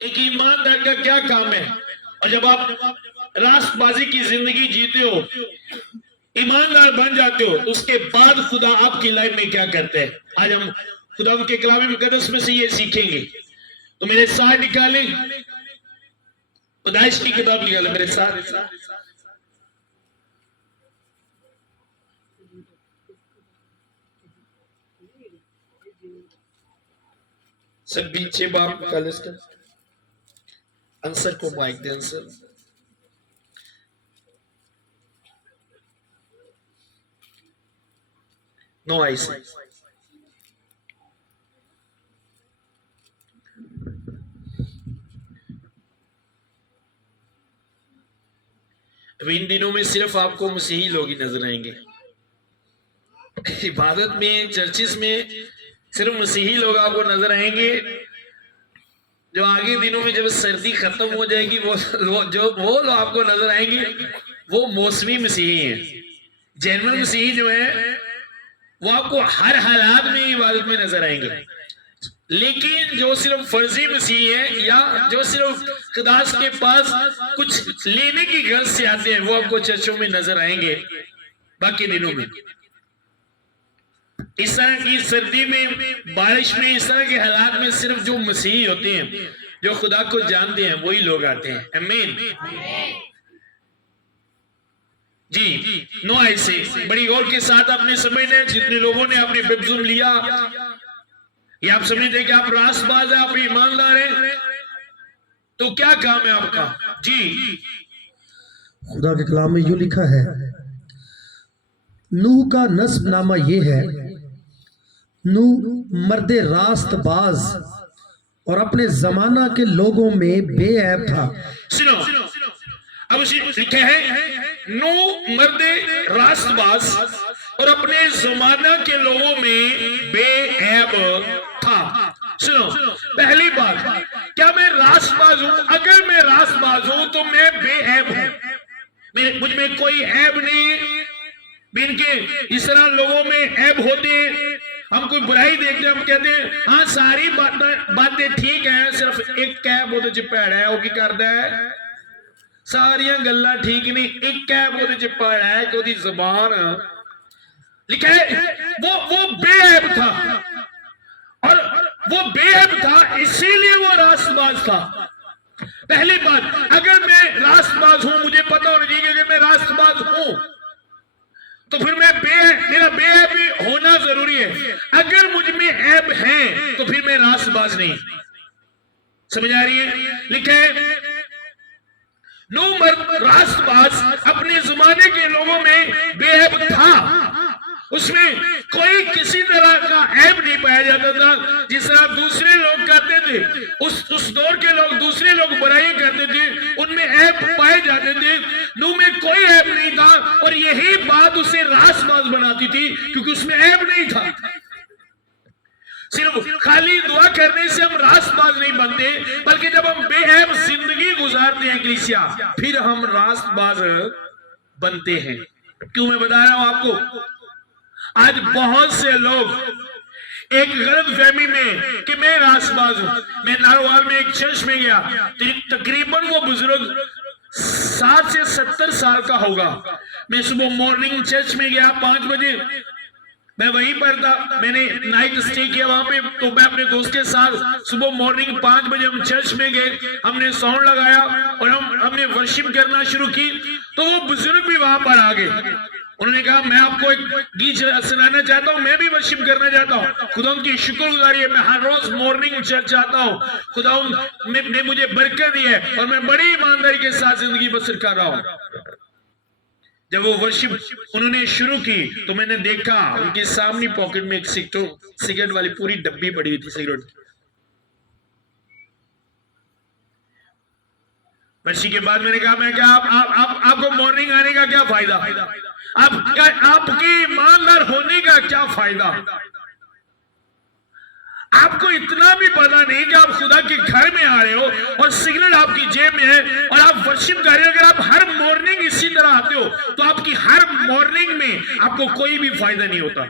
एक ईमानदार का क्या काम है। और जब आप रास्तबाजी की जिंदगी जीते हो, ईमानदार बन जाते हो, तो उसके बाद खुदा आपकी लाइफ में क्या करते हैं, आज हम खुदा के कलाम मुकद्दस में से ये सीखेंगे। तो मेरे साथ निकाले, पैदाइश की किताब निकाले मेरे साथ। सर पीछे बाप निकाले, आंसर को माइक दे, आंसर। No ice. इन दिनों में सिर्फ आपको मसीही लोग ही नजर आएंगे। इबादत में, चर्चिस में सिर्फ मसीही लोग आपको नजर आएंगे। जो आगे दिनों में जब सर्दी खत्म हो जाएगी, वो लोग आपको नजर आएंगे, वो मौसमी मसीही हैं। जेन्युइन मसीही जो है वो आपको हर हालात में इबादत में नजर आएंगे। लेकिन जो सिर्फ फर्जी मसीह है, या जो सिर्फ खुदास के पास कुछ लेने की गर्ज से आते हैं, वो आपको चर्चों में नजर आएंगे। बाकी दिनों में इस तरह की सर्दी में, बारिश में, इस तरह के हालात में सिर्फ जो मसीह होते हैं, जो खुदा को जानते हैं, वही लोग आते हैं। आमीन जी। नो ऐसे बड़ी गौर के साथ आपने समझना है। जितने लोगों ने आपने बपतिस्मा लिया, ये आप समझते हैं कि आप रास्तबाज है, आप ईमानदार हैं, तो क्या काम है आपका जी। खुदा के कलाम में यूं लिखा है, नूह का नस्बनामा ये है, नूह मर्दे रास्तबाज और अपने जमाना के लोगों में बेऐब था। सुनो, अब लिखे हैं नूह मर्दे रास्तबाज और अपने जमाना के लोगों में बेऐब था। सुनो, पहली बात, क्या मैं रास्तबाज हूं? अगर मैं रास्तबाज हूं तो मैं बेऐब हूं, मुझ में कोई ऐब नहीं। इनके इस तरह लोगों में ऐब होते हैं, हम कोई बुराई देखते हैं, हम कहते हैं हाँ सारी बातें ठीक है, सिर्फ एक कैब ਉਹਦੇ ਚ ਭੈੜਾ है, वो की करता है, सारियां गल्लां ठीक नहीं, एक कैब ਉਹਦੇ ਚ ਭੈੜਾ है कि ਉਹਦੀ जुबान। लिखा है वो बेऐब था, और वो बेऐब था इसीलिए वो रास्तबाज था। पहली बात, अगर मैं रास्तबाज हूं, मुझे पता होना चाहिए कि मैं रास्तबाज हूं, तो फिर मेरा बेऐब होना जरूरी है। अगर मुझ में ऐब है तो फिर मैं रास्तबाज नहीं। समझ आ रही है? लिखा है नूह मर्द रास्तबाज अपने जमाने के लोगों में बेऐब था, उसमें कोई किसी तरह का ऐब नहीं पाया जाता था। जिस तरह दूसरे लोग करते थे, उस दौर के लोग, दूसरे लोग बुराई करते थे, उनमें ऐब पाए जाते थे, नूह में कोई ऐब नहीं था। और यही बात उसे रास्तबाज बनाती थी, क्योंकि उसमें ऐब नहीं था। सिर्फ खाली दुआ करने से हम रास्तबाज नहीं बनते, बल्कि जब हम बेऐब जिंदगी गुजारते हैं कलीसिया, फिर हम रास्तबाज बनते हैं। क्यों मैं बता रहा हूं आपको? आज बहुत से लोग एक गलत फहमी में कि मैं रास्तबाज हूं। मैं नारोवाल में एक चर्च में गया, तकरीबन वो बुजुर्ग 60 से 70 साल का होगा। मैं सुबह मॉर्निंग चर्च में गया 5 बजे, मैं वहीं पर था, मैंने नाइट स्टे किया वहां पे। तो मैं अपने दोस्त के साथ सुबह मॉर्निंग 5 बजे हम चर्च में गए, हमने साउंड लगाया और हमने वर्शिप करना शुरू की। तो वो बुजुर्ग भी वहां पर आ गए। उन्होंने कहा मैं आपको एक गीत सुनाना चाहता हूँ, मैं भी वर्शिप करना चाहता हूँ। खुदा की शुक्रगुजारी है, मैं हर रोज मॉर्निंग चर्च आता हूँ, खुदा ने मुझे बरकत दी है और मैं बड़ी ईमानदारी के साथ जिंदगी बसर कर रहा हूँ। जब वो वर्शिप उन्होंने शुरू की तो मैंने देखा उनके सामने पॉकेट में एक सिगरेट वाली पूरी डब्बी पड़ी हुई थी सिगरेट की। वर्शिप के बाद मैंने कहा, मैं क्या आपको मॉर्निंग आने का क्या फायदा, आपकी ईमानदार होने का क्या फायदा? आपको इतना भी पता नहीं कि आप खुदा के घर में आ रहे हो और सिगरेट आपकी जेब में है और आप वर्शिप कर रहे हो। अगर आप हर मॉर्निंग इसी तरह आते हो तो आपकी हर मॉर्निंग में आपको कोई भी फायदा नहीं होता।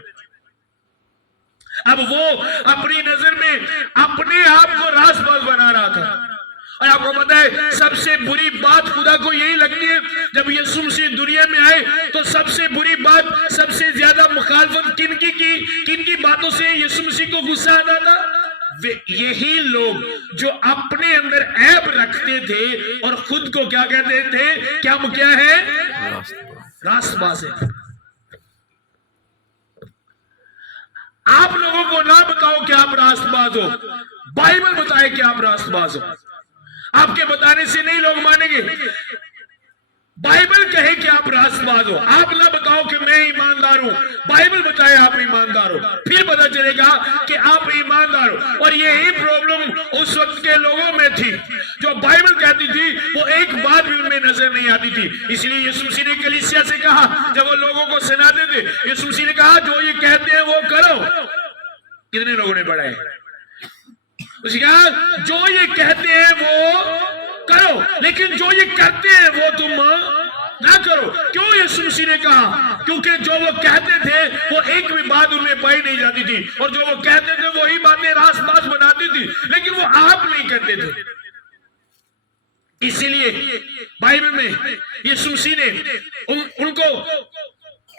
अब वो अपनी नजर में अपने आप को रास्तबाज बना रहा था, और आपको पता है सबसे बुरी बात खुदा को यही लगती है, जब यीशु मसीह दुनिया में आए तो सबसे बुरी बात, सबसे ज्यादा मुखालफत किनकी बातों से यीशु मसीह को गुस्सा आता था? वे यही लोग जो अपने अंदर ऐब रखते थे और खुद को क्या कहते थे? क्या है? रास्तबाज है। आप लोगों को ना बताओ कि आप रास्तबाज हो, बाइबल बताए कि आप रास्तबाज हो। आपके बताने से नहीं लोग मानेंगे, बाइबल कहे कि आप रास्तबाज हो। आप ना बताओ कि मैं ईमानदार हूं, बाइबल बताए आप ईमानदार हो, फिर पता चलेगा कि आप ईमानदार हो। और यही प्रॉब्लम उस वक्त के लोगों में थी, जो बाइबल कहती थी वो एक बात भी उनमें नजर नहीं आती थी। इसलिए यीशु मसीह ने कलीसिया से कहा, जब वो लोगों को सुनाते थे, यीशु मसीह ने कहा जो ये कहते हैं वो करो। कितने लोगों ने पढ़ा है? उसने कहा जो ये कहते हैं वो करो, लेकिन जो ये करते हैं वो तुम ना करो। क्यों यीशु मसीह ने कहा? क्योंकि जो वो कहते थे वो एक भी बात उनमें पाई नहीं जाती थी, और जो वो कहते थे वही बातें रास-बास बनाती थी, लेकिन वो आप नहीं करते थे। इसीलिए बाइबल में यीशु मसीह ने उनको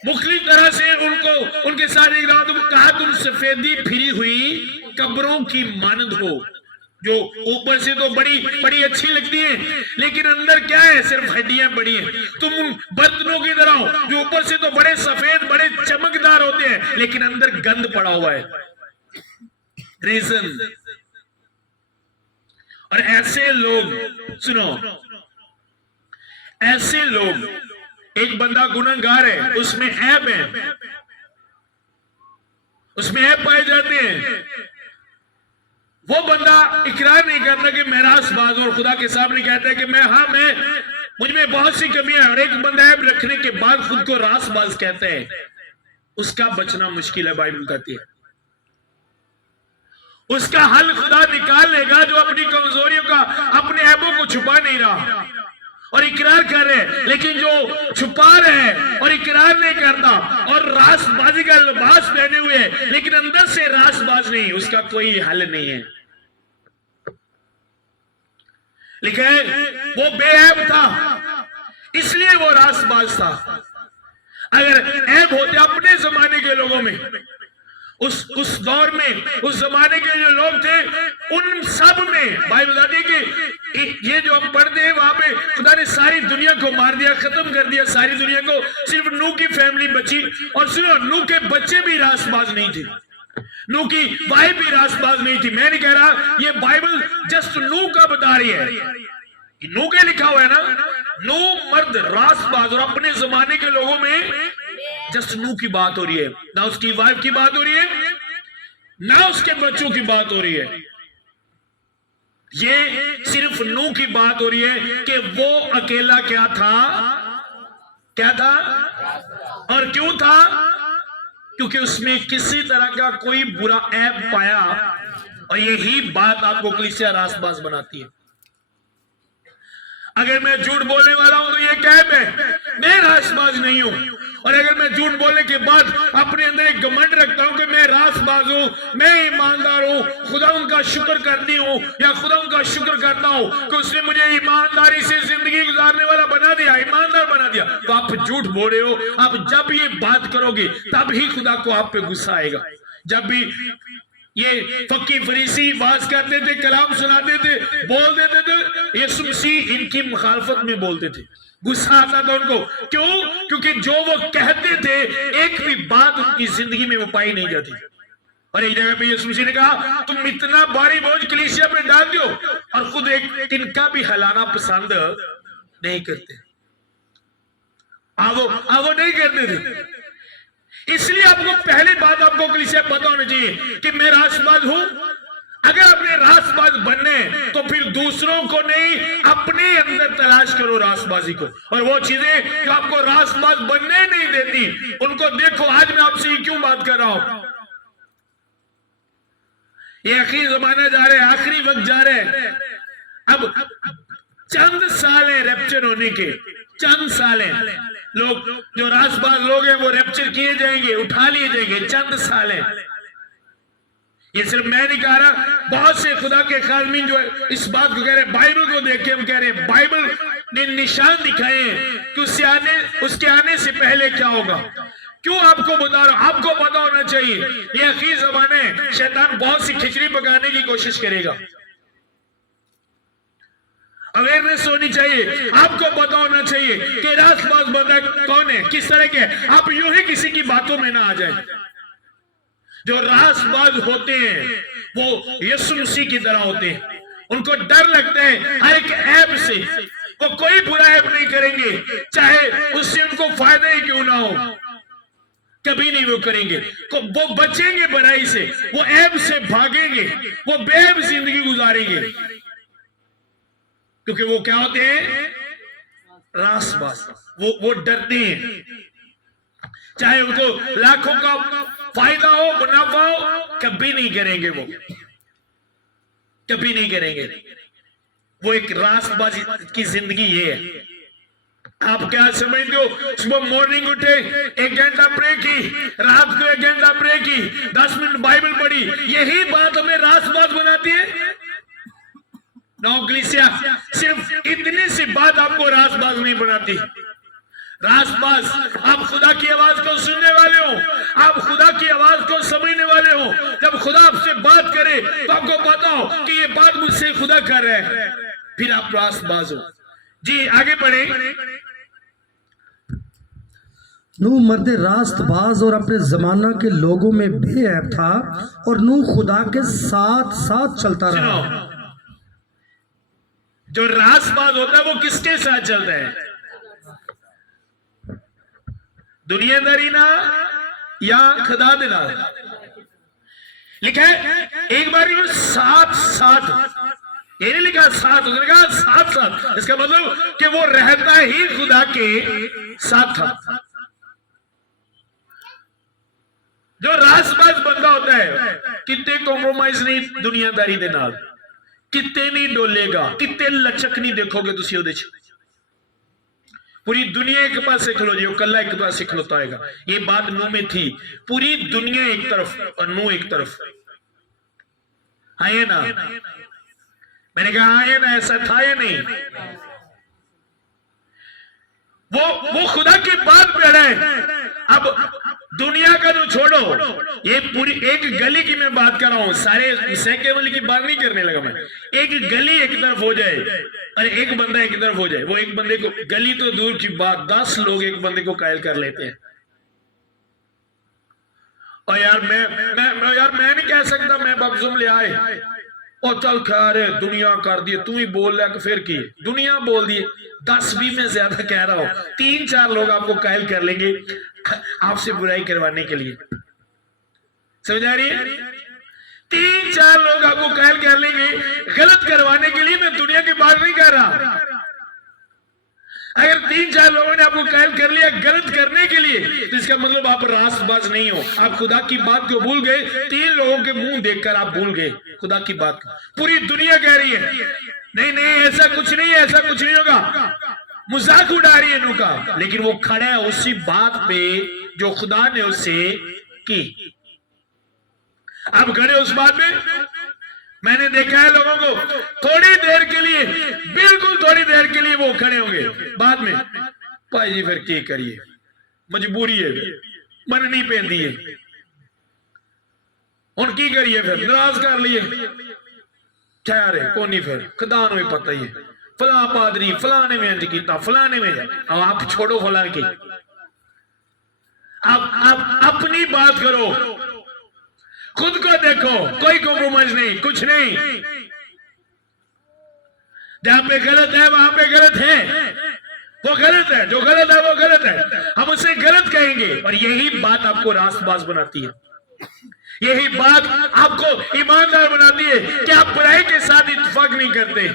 मुख्तलिफ तरह से उनके साथ एक रात कहा, तुम सफेदी फिरी हुई कब्रों की मानद हो, जो ऊपर से तो बड़ी अच्छी लगती है, लेकिन अंदर क्या है? सिर्फ हड्डियां बड़ी हैं। तुम उन बर्तनों की तरह हो जो ऊपर से तो बड़े सफेद, बड़े चमकदार होते हैं, लेकिन अंदर गंद पड़ा हुआ है। रीजन। और ऐसे लोग, सुनो, ऐसे लोग, एक बंदा गुनहगार है, उसमें ऐब है, उसमें ऐब पाए जाते हैं, वो बंदा इकरार नहीं करता कि मैं रासबाज, और खुदा के सामने कहता है कि मैं मुझ में बहुत सी कमियां हैं। और एक बंदा ऐब रखने के बाद खुद को रासबाज कहता है, उसका बचना मुश्किल है। बाइबल कहती है उसका हल खुदा निकाल लेगा, जो अपनी कमजोरियों का, अपने ऐबों को छुपा नहीं रहा और इकरार कर रहे, लेकिन जो छुपा रहे और इकरार नहीं करता और रासबाजी का लिबास पहने हुए है, लेकिन अंदर से रासबाज नहीं, उसका कोई हल नहीं है। लिखा है वो बेऐब था, इसलिए वो रासबाज था। अगर ऐब होते अपने जमाने के लोगों में, उस दौर में, उस जमाने के जो लोग थे, उन सब में बाइबल बताती है कि ये जो हम पढ़ते हैं वहां पे खुदा ने सारी दुनिया को मार दिया, खत्म कर दिया सारी दुनिया को, सिर्फ नूह की फैमिली बची। और सुनो, नूह के बच्चे भी रासबाज नहीं थे, नूह की वाइफ भी रासबाज नहीं थी। मैं नहीं कह रहा, ये बाइबल जस्ट नूह का बता रही है, नूह के लिखा हुआ है ना, नूह मर्द रासबाज, और अपने जमाने के लोगों में जस्ट नूह की बात हो रही है, ना उसकी वाइफ की बात हो रही है, ना उसके बच्चों की बात हो रही है। ये सिर्फ नूह की बात हो रही है कि वो अकेला क्या था और क्यों था? क्योंकि उसमें किसी तरह का कोई बुरा ऐब पाया, और यही बात आपको कलीसिया रासबाज बनाती है। अगर मैं झूठ बोलने वाला हूं तो ये ऐब है, मैं रासबाज नहीं हूं। और अगर मैं झूठ बोलने के बाद अपने अंदर एक घमंड रखता हूं कि मैं रासबाज हूं, मैं ईमानदार हूं, खुदा उनका शुक्र करती हूं, या खुदा उनका शुक्र करता हूं कि उसने मुझे ईमानदारी से जिंदगी गुजारने वाला बना दिया, ईमानदार बना दिया, तो आप झूठ बोल रहे हो। आप जब ये बात करोगे तब ही खुदा को आप पे गुस्सा आएगा। जब भी ये फक्की फरीसी बात करते थे, कलाम सुनाते थे, बोल देते थे, यीशु मसीह इनकी मुखालफत में बोलते थे, गुस्सा आता था उनको। क्यों? क्योंकि जो वो कहते थे एक भी बात उनकी जिंदगी में वो पाई नहीं जाती। और एक जगह पे यीशु मसीह ने कहा, तुम इतना भारी बोझ कलीसिया पे डाल दो और खुद एक तिनका भी हिलाना पसंद नहीं करते। वो नहीं करते थे। इसलिए आपको पहली बात आपको कलीसिया पता होनी चाहिए कि मैं रासबाज हूं। अगर अपने रासबाज बनने तो फिर दूसरों को नहीं, अपने अंदर तलाश करो रासबाजी को, और वो चीजें जो आपको रासबाज बनने नहीं देती उनको देखो। आज मैं आपसे क्यों बात कर रहा हूं? ये आखिरी जमाना जा रहा है, आखिरी वक्त जा रहा है। अब चंद साल है रैप्चर होने के, चंद साल है। लोग जो रासबाज लोग हैं वो रैप्चर किए जाएंगे, उठा लिए जाएंगे, चंद साल है। ये सिर्फ मैं नहीं कह रहा, बहुत से खुदा के खादमीन जो है इस बात को कह रहे हैं। बाइबल को देख के हम कह रहे हैं बाइबल ने निशान दिखाए हैं कि उसके आने से पहले क्या होगा। क्यों आपको बता रहा हूं? आपको पता होना चाहिए ये आखिरी ज़माने है, शैतान बहुत सी खिचड़ी पकाने की कोशिश करेगा। अवेयरनेस होनी चाहिए, आपको पता होना चाहिए कि रास्तबाज बंदा कौन है, किस तरह के। आप यूं ही किसी की बातों में ना आ जाए। जो रास्तबाज होते हैं वो यीशु मसीह की तरह होते हैं। उनको डर लगता है हर एक ऐब से। वो कोई बुरा ऐब नहीं करेंगे, चाहे उससे उनको फायदा ही क्यों ना हो, कभी नहीं वो करेंगे। वो बचेंगे बुराई से, वो ऐब से भागेंगे, वो बेऐब जिंदगी गुजारेंगे, क्योंकि वो क्या होते हैं? रास्तबाज। वो डरते हैं, चाहे उनको लाखों का फायदा हो, मुनाफा हो, कभी नहीं करेंगे। वो कभी नहीं करेंगे। वो एक रास्तबाजी की जिंदगी ये है। आप क्या समझते हो? सुबह मॉर्निंग उठे, 1 घंटा प्रे की, रात को 1 घंटा प्रे की, 10 मिनट बाइबल पढ़ी, यही बात हमें रास्तबाज बनाती है? नौकलिसिया, सिर्फ इतनी सी बात आपको रास्तबाज नहीं बनाती। रास्तबाज, आप खुदा की आवाज को सुनने वाले हो, आप खुदा की आवाज को समझने वाले हो। जब खुदा आपसे बात करे तो आपको पता हो कि ये बात मुझसे खुदा कर रहे हैं, फिर आप रास्तबाज हो। जी आगे बढ़े। नूह मर्द रास्तबाज और अपने जमाना के लोगों में बेऐब था, और नूह खुदा के साथ साथ चलता रहा। जो रास्तबाज होता है वो किसके साथ चलता है? दुनियादारी ना या खुदा दे नाल? लिखा है एक बार साथ साथ, ये नहीं लिखा साथ, उसने कहा साथ साथ। इसका मतलब कि वो रहता ही खुदा के साथ था। जो रास्तबाज बंदा होता है कितने कॉम्प्रोमाइज नहीं दुनियादारी दे नाल, कितने नहीं डोलेगा, कितने लचक नहीं देखोगे तुसी ओदे च। पूरी दुनिया एक पासे खलो जी, वो कल्ला एक पासे खलोता है। ये बात नूह में थी, पूरी दुनिया एक तरफ और नूह एक तरफ। आए ना, मैंने कहा आए ना, ऐसा था या नहीं? वो खुदा की बात पे अड़ा है। अब दुनिया का जो छोड़ो, ये पूरी एक गली की मैं बात कर रहा हूं, सारे सैकेवल की बात नहीं करने लगा मैं। एक गली एक तरफ हो जाए और एक बंदा एक तरफ हो जाए, वो एक बंदे को, गली तो दूर की बात, 10 लोग एक बंदे को कायल कर लेते हैं। और यार मैं नहीं कह सकता मैं बपजुम ले आए और चल खैर दुनिया कर दिए, तू ही बोल लिया कि फिर की दुनिया बोल दिए। 10-20 में ज्यादा कह रहा हूं, 3-4 लोग आपको कायल कर लेंगे आपसे बुराई करवाने के लिए। समझ आ रही है? 3-4 लोग आपको कायल कर लेंगे गलत करवाने के लिए। मैं दुनिया की बात नहीं कर रहा। अगर 3-4 लोगों ने आपको कायल कर लिया गलत करने के लिए, तो इसका मतलब आप रास्तबाज नहीं हो, आप खुदा की बात को भूल गए। 3 लोगों के मुंह देखकर आप भूल गए खुदा की बात को। पूरी दुनिया कह रही है नहीं नहीं ऐसा कुछ नहीं है, ऐसा कुछ नहीं होगा, मजाक उड़ा रही है नूका, लेकिन वो खड़ा है उसी बात पे जो खुदा ने उससे की। आप खड़े उस बात पे। मैंने देखा है लोगों को थोड़ी देर के लिए, बिल्कुल थोड़ी देर के लिए वो खड़े होंगे, बाद में भाई जी फिर क्या करिए, मजबूरी है, मन नहीं पैंदी है, हुण की करिए, फिर नाराज कर लिए, खैर है कोनी, फिर खुदा नूं पता ही है, फला पादरी फलाने में इंज कीता, फलाने में। अब आप छोड़ो फला की, आप अपनी बात करो, खुद को देखो, कोई कॉम्प्रोमाइज नहीं, कुछ नहीं। जहां पे गलत है वहां पे गलत है, वो गलत है, जो गलत है वो गलत है, हम उसे गलत कहेंगे। और यही बात आपको रास्तबाज बनाती है, यही बात आपको ईमानदार बनाती है कि आप बुराई के साथ इत्तेफाक नहीं करते,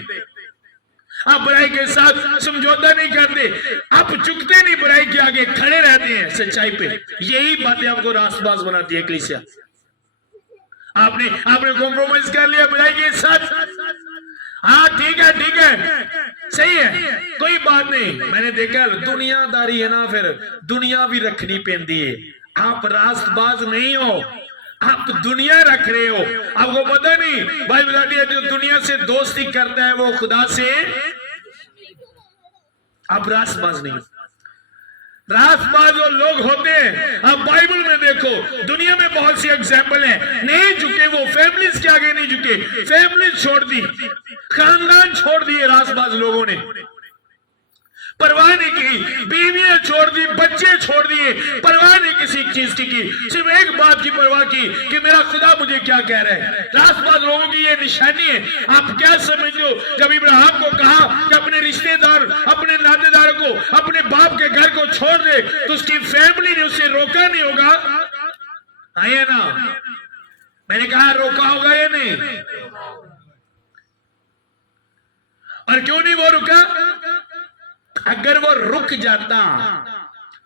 आप बुराई के साथ समझौता नहीं करते, आप झुकते नहीं, बुराई के आगे खड़े रहते हैं सच्चाई पे। यही बातें आपको रास्तबाज बनाती है कलीसिया। आपने कॉम्प्रोमाइज कर लिया बुराई के साथ, हाँ ठीक है सही है, कोई बात नहीं। मैंने देखा दुनियादारी है ना, फिर दुनिया भी रखनी पैंदी है। आप रास्तबाज नहीं हो, आप दुनिया रख रहे हो, आपको पता नहीं भाई बताती है जो दुनिया से दोस्ती करता है वो खुदा से, आप रासबाज नहीं। रासबाज वो लोग होते हैं, आप बाइबल में देखो, दुनिया में बहुत सी एग्जाम्पल है, नहीं झुके वो, फैमिलीज के आगे नहीं झुके, फैमिली छोड़ दी, खानदान छोड़ दिए रासबाज लोगों ने, परवाह नहीं की, बीवियां छोड़ दी, बच्चे छोड़ दिए, परवाह नहीं किसी चीज की, सिर्फ एक बात की परवाह की कि मेरा खुदा मुझे क्या कह रहा है। रासबाज लोगों की ये निशानी है। आप क्या समझो जब इब्राहिम को कहा कि अपने रिश्तेदार, अपने नातेदारों को, अपने बाप के घर को छोड़ दे, तो उसकी फैमिली ने उसे रोका नहीं होगा, आया ना, मैंने कहा रोका होगा या नहीं, और क्यों नहीं वो रुका? अगर वो रुक जाता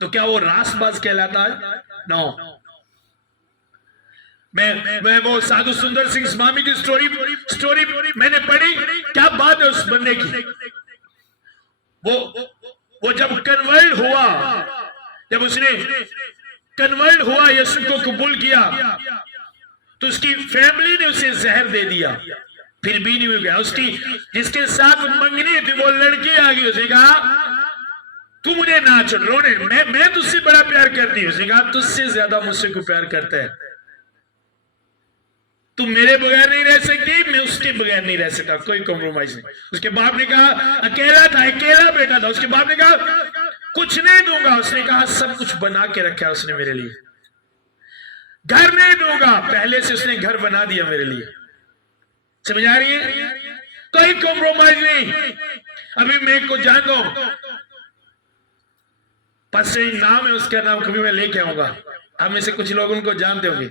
तो क्या वो रासबाज कहलाता है? नो। मैं वो साधु सुंदर सिंह स्वामी की स्टोरी मैंने पढ़ी, क्या बात है उस बंदे की। वो जब कन्वर्ट हुआ, जब उसने कन्वर्ट हुआ, यीशु को कबूल किया, तो उसकी फैमिली ने उसे जहर दे दिया, फिर भी नहीं हो गया। उसकी जिसके साथ मंगनी थी वो लड़की आ गई, उसने कहा तू मुझे ना छोड़, रोने, मैं तुझसे बड़ा प्यार करती हूँ। उसने कहा तुझसे ज्यादा मुझसे को प्यार करता है, तू मेरे बगैर नहीं रह सकती, मैं उसके बगैर नहीं रह सकता, कोई कॉम्प्रोमाइज नहीं। उसके बाप ने कहा, अकेला था, अकेला बेटा था, उसके बाप ने कहा कुछ नहीं दूंगा, उसने कहा सब कुछ बना के रखा है उसने मेरे लिए, घर नहीं दूंगा, पहले से उसने घर बना दिया मेरे लिए। समझ आ रही है? कोई कॉम्प्रोमाइज नहीं। अभी मैं को जानता हूं, पास नाम है उसका, नाम कभी मैं लेके आऊंगा, आप में से कुछ लोग उनको जानते होंगे,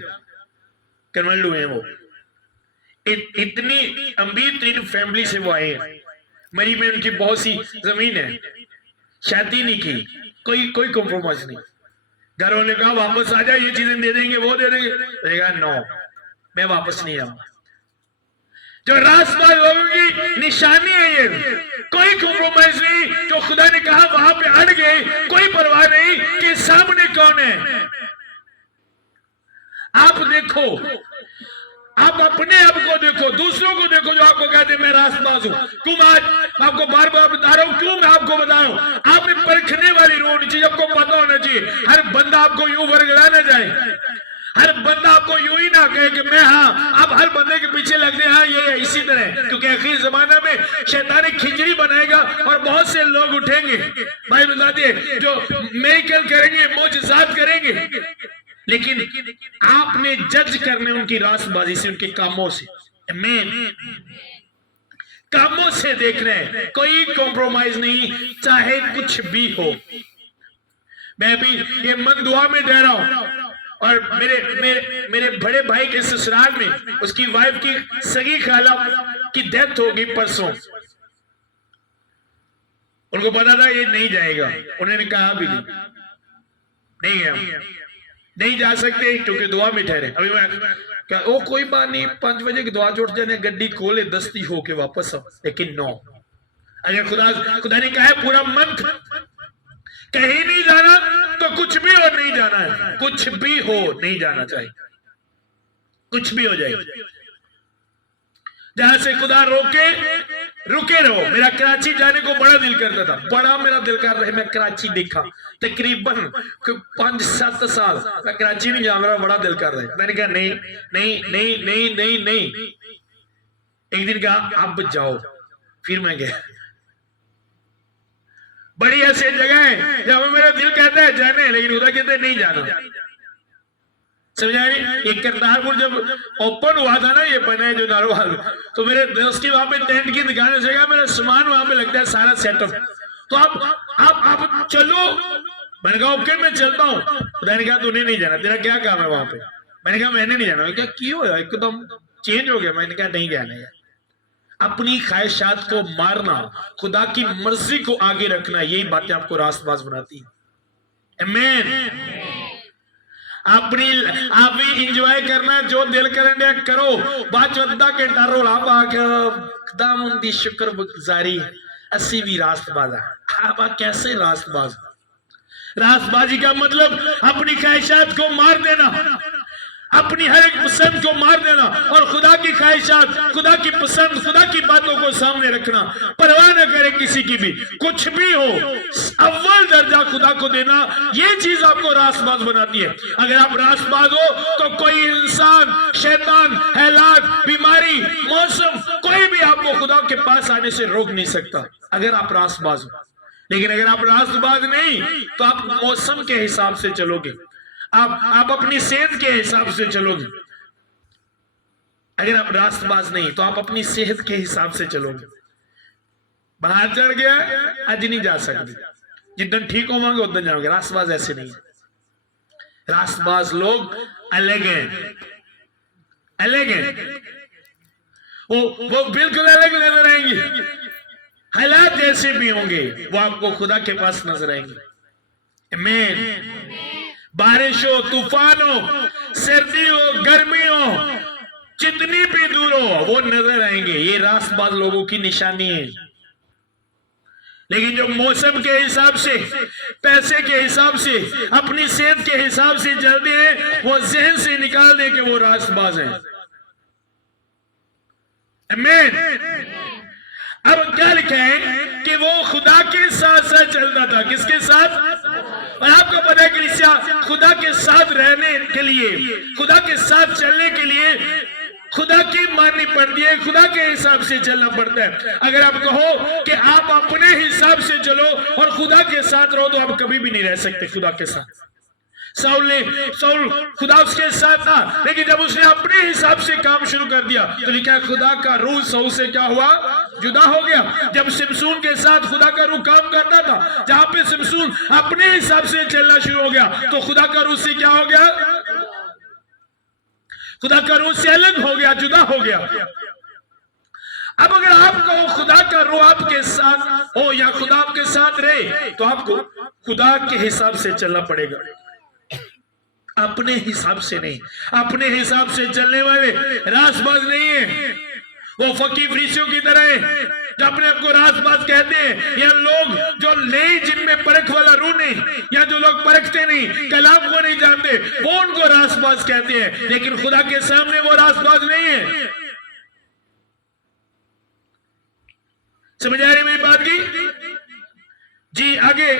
कन्वर्ट हुए हैं वो, इतनी अमीर तीन फैमिली से वो आए हैं। मरी में उनकी बहुत सी जमीन है, शादी नहीं की, कोई कॉम्प्रोमाइज नहीं। घर वाले कहा वापस आ जाए, ये चीजें दे देंगे, वो दे देंगे, नो मैं वापस नहीं आऊंगा। जो रासबाज लोगों की निशानी है ये, कोई कॉम्प्रोमाइज नहीं। जो खुदा ने कहा वहां पे अड़ गए, कोई परवाह नहीं कि सामने कौन है। आप देखो, आप अपने आप को देखो, दूसरों को देखो जो आपको कहते हैं मैं रासबाज हूं। क्यों आज आपको बार बार बता रहा हूं, क्यों मैं आपको बता रहा हूं, आपने परखने वाली रूह होनी चाहिए, आपको पता होना चाहिए। हर बंदा आपको यूं वर्गड़ा ना जाए, हर बंदा आपको यूं ही ना कहे कि मैं, हाँ, आप हर बंदे के पीछे लग जाए, हाँ ये इसी तरह, क्योंकि आखिरी जमाना में शैतानी खिचड़ी बनाएगा और बहुत से लोग उठेंगे, भाई बताते जो मेरिकल करेंगे, मौजज़ात करेंगे, लेकिन आपने जज करने उनकी रासबाजी से, उनके कामों से, आमीन, कामों से देख रहे हैं, कोई कॉम्प्रोमाइज नहीं, चाहे कुछ भी हो। मैं भी ये मन दुआ में ठहरा हूं, और मेरे बड़े भाई के ससुराल में उसकी वाइफ की सगी खाला की डेथ हो गई परसों। उनको पता था ये नहीं जाएगा, उन्होंने कहा भी नहीं गया, नहीं जा सकते क्योंकि दुआ में ठहरे। अभी मैं क्या, ओ कोई बात नहीं, 5 बजे की दुआ चोट जाने, गड्डी खोले, दस्ती होके वापस आओ, लेकिन नो, अगर खुदा ने कहा है पूरा मंथ कहीं नहीं जाना, तो कुछ भी हो नहीं जाना है, कुछ भी हो नहीं जाना चाहिए, कुछ भी हो जाए, जहां से खुदा रोके रुके रहो। मेरा कराची जाने को बड़ा दिल करता था, बड़ा मेरा दिल कर रहा है, मैं कराची देखा तकरीबन 5-7 साल मैं कराची नहीं जा, मेरा बड़ा दिल कर रहा है। मैंने कहा नहीं नहीं नहीं नहीं नहीं नहीं, एक दिन कहा अब जाओ, फिर मैं गया। बड़ी ऐसी जगह है जहां मेरा दिल कहता है जाने, लेकिन उधर कहते नहीं जाना। समझ आई? ये करतारपुर जब ओपन हुआ था ना, ये बना है जो नारोवाल, तो मेरे दोस्त की वहां पे टेंट की दुकान है, मेरा सामान वहां पे लगता है सारा सेटअप, तो आप चलो। मैंने कहा ओके मैं चलता हूँ। मैंने कहा तूने नहीं जाना, तेरा क्या काम है वहां पे? मैंने कहा मैंने नहीं जाना। क्या क्यों है, एकदम चेंज हो गया? मैंने कहा नहीं जाना यार, अपनी ख्वाहिशात को मारना, खुदा की मर्जी को आगे रखना, यही बातें आपको रास्तबाज बनाती है। आमीन। अपनी आप भी इंजॉय करना, जो दिल करने करो, बाचवदा के डरो लाभा खुदाम उनकी शुक्रगुजारी, अस्सी भी रास्तबाज। आप कैसे रास्तबाज? रास्तबाजी का मतलब अपनी ख्वाहिशात को मार देना, अपनी हर एक पसंद को मार देना और खुदा की ख्वाहिशात, खुदा की पसंद, खुदा की बातों को सामने रखना, परवाह न करे किसी की भी, कुछ भी हो अव्वल दर्जा खुदा को देना, ये चीज आपको रासबाज बनाती है। अगर आप रासबाज हो तो कोई इंसान, शैतान, हालात, बीमारी, मौसम, कोई भी आपको खुदा के पास आने से रोक नहीं सकता अगर आप रासबाज हो। लेकिन अगर आप रासबाज नहीं तो आप मौसम के हिसाब से चलोगे, आप अपनी सेहत के हिसाब से चलोगे। अगर आप रास्तबाज नहीं तो आप अपनी सेहत के हिसाब से चलोगे। बाहर चढ़ गया आज नहीं जा सकते, जितन ठीक होवांगे उतन जाओगे। रास्तबाज ऐसे नहीं है। रास्तबाज लोग अलग हैं, अलग हैं। वो बिल्कुल अलग नजर आएंगे। हालात जैसे भी होंगे वो आपको खुदा के पास नजर आएंगे। आमीन। बारिश हो, तूफान हो, सर्दी हो, गर्मी हो, जितनी भी दूर हो वो नजर आएंगे। ये रास्तबाज लोगों की निशानी है। लेकिन जो मौसम के हिसाब से, पैसे के हिसाब से, अपनी सेहत के हिसाब से चलते हैं, वो जहन से निकाल दे कि वो रास्तबाज हैं। आमीन। अब क्या लिखा है कि वो खुदा के साथ साथ चलता था। किसके साथ? और आपको पता है कि खुदा के साथ रहने के लिए, खुदा के साथ चलने के लिए खुदा की माननी पड़ती है, खुदा के हिसाब से चलना पड़ता है। अगर आप कहो कि आप अपने हिसाब से चलो और खुदा के साथ रहो तो आप कभी भी नहीं रह सकते खुदा के साथ। साउल खुदा उसके साथ था, लेकिन जब उसने अपने हिसाब से काम शुरू कर दिया तो लिखा है खुदा का रूह साउल से क्या हुआ? जुदा हो गया। जब सिमसून के साथ खुदा का रूह काम करता था, जहां पे सिमसून अपने हिसाब से चलना शुरू हो गया तो खुदा का रूह से क्या हो गया? खुदा का रूह से अलग हो गया, जुदा हो गया। अब अगर आपको खुदा का रूह आपके साथ हो या खुदा आपके साथ रहे तो आपको खुदा के हिसाब से चलना पड़ेगा, अपने हिसाब से नहीं। अपने हिसाब से चलने वाले रासबाज नहीं है। वो फकीर फरीसियों की तरह है जो अपने आप को रासबाज कहते हैं, या लोग जो नहीं, जिनमें परख वाला रूह नहीं, या जो लोग परखते नहीं, कलाम को नहीं जानते, वो उनको रासबाज कहते हैं। लेकिन खुदा के सामने वो रासबाज नहीं है। समझ आ रही मेरी बात की? जी आगे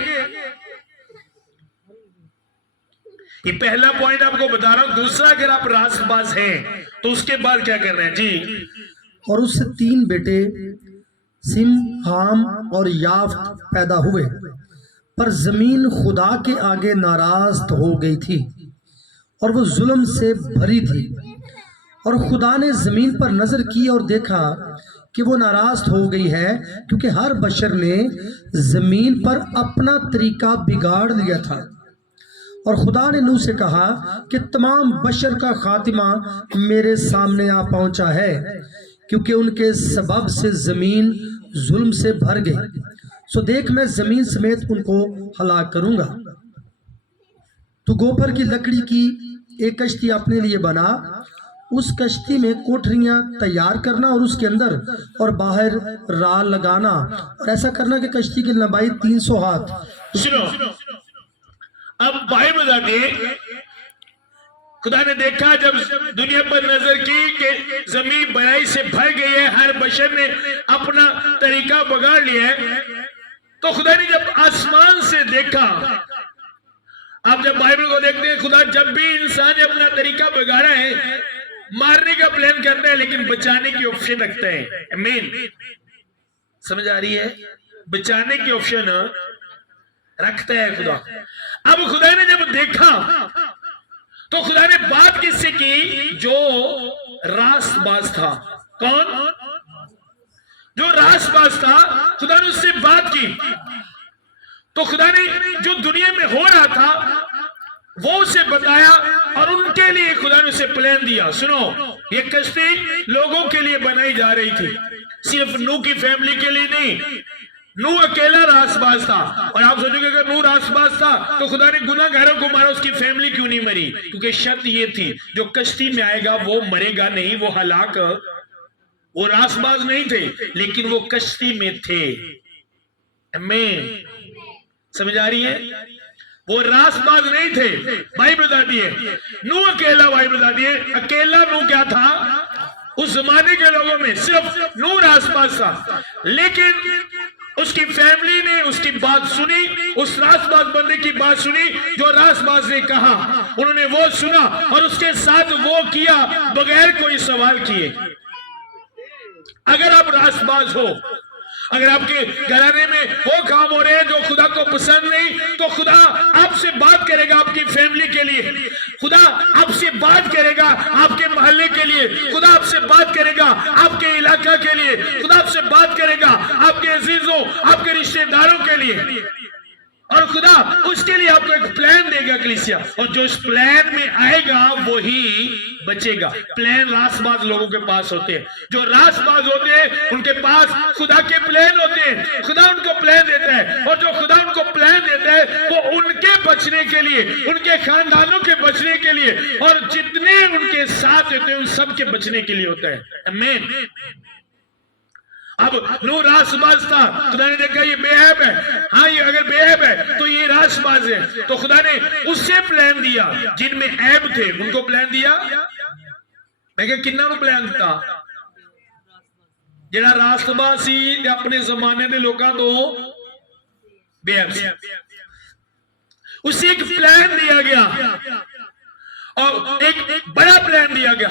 ये पहला पॉइंट आपको बता रहा हूं। दूसरा, अगर आप रासबाज हैं तो उसके बाद क्या कर रहे हैं जी? और उससे 3 बेटे सिम, हाम और याफ्त पैदा हुए, पर जमीन खुदा के आगे नाराज हो गई थी और वो जुल्म से भरी थी। और खुदा ने जमीन पर नजर की और देखा कि वो नाराज हो गई है, क्योंकि हर बशर ने जमीन पर अपना तरीका बिगाड़ लिया था। और खुदा ने नूह से कहा कि तमाम बशर का खातिमा मेरे सामने आ पहुंचा है, क्योंकि उनके सबब से जमीन जुल्म से भर गई। सो देख, मैं जमीन समेत उनको हलाक करूंगा। तो गोबर की लकड़ी की एक कश्ती अपने लिए बना, उस कश्ती में कोठरियां तैयार करना और उसके अंदर और बाहर राल लगाना, और ऐसा करना कि कश्ती की लंबाई 300 हाथ। सुनो, अब बाइबल बताती है खुदा ने देखा जब दुनिया पर नजर की कि जमीन बुराई से भर गई है, हर बशर ने अपना तरीका बिगाड़ लिया है, तो खुदा ने जब आसमान से देखा, आप जब बाइबल को देखते हैं, खुदा जब भी इंसान ने अपना तरीका बिगाड़ा है, मारने का प्लान करता है लेकिन बचाने की ऑप्शन रखता है। आमीन। समझ आ रही है? बचाने की ऑप्शन रखता है खुदा। अब खुदा ने जब देखा तो खुदा ने बात किससे की? जो रासबाज था। कौन? जो रासबाज था, खुदा ने उससे बात की। तो खुदा ने जो दुनिया में हो रहा था वो उसे बताया और उनके लिए खुदा ने उसे प्लान दिया। सुनो, ये कश्ती लोगों के लिए बनाई जा रही थी, सिर्फ नूह की फैमिली के लिए नहीं। नूह अकेला रासबाज था, और आप सोचोगे अगर नूह रासबाज था तो खुदा ने गुनाहगारों को मारा, उसकी फैमिली क्यों नहीं मरी? क्योंकि शर्त ये थी जो कश्ती में आएगा वो मरेगा नहीं, वो हलाक। वो रासबाज नहीं थे लेकिन वो कश्ती में थे। आमीन। समझ आ रही है? वो रासबाज नहीं थे। बाइबल बताती है नू अकेला, बाइबल बताती है अकेला नू क्या था उस जमाने के लोगों में, सिर्फ नू रासबाज था। लेकिन उसकी फैमिली ने उसकी बात सुनी, उस रासबाज बंदे की बात सुनी, जो रासबाज ने कहा उन्होंने वो सुना और उसके साथ वो किया बगैर कोई सवाल किए। अगर आप रासबाज हो, अगर आपके घराने में वो काम हो रहे हैं जो खुदा को पसंद नहीं, तो खुदा आपसे बात करेगा आपकी फैमिली के लिए, खुदा आपसे बात करेगा आपके मोहल्ले के लिए, खुदा आपसे बात करेगा आपके इलाका के लिए, खुदा आपसे बात करेगा आपके अजीजों, आपके रिश्तेदारों के लिए। और खुदा उसके लिए आपको एक प्लान देगा कलीसिया, और जो इस प्लान में आएगा वही बचेगा। प्लान रासबाज लोगों के पास होते हैं, जो रासबाज होते हैं उनके पास खुदा के प्लान होते हैं। खुदा उनको प्लान देता है, और जो खुदा उनको प्लान देता है वो उनके बचने के लिए, उनके खानदानों के बचने के लिए, और जितने उनके साथ होते हैं उन सब के बचने के लिए होता है। आमीन। अब नूह रासबाज था, खुदा ने देखा ये बेऐब है, हाँ ये अगर बेऐब है तो ये रासबाज है, तो खुदा ने उससे प्लान दिया जिनमें ऐब थे उनको प्लान दिया। मैं क्या किन्ना नु प्लान दिता? जेड़ा रासबाज सी अपने जमाने के लोगों तो बेऐब सी, उसे एक प्लान दिया गया और एक बड़ा प्लान दिया गया।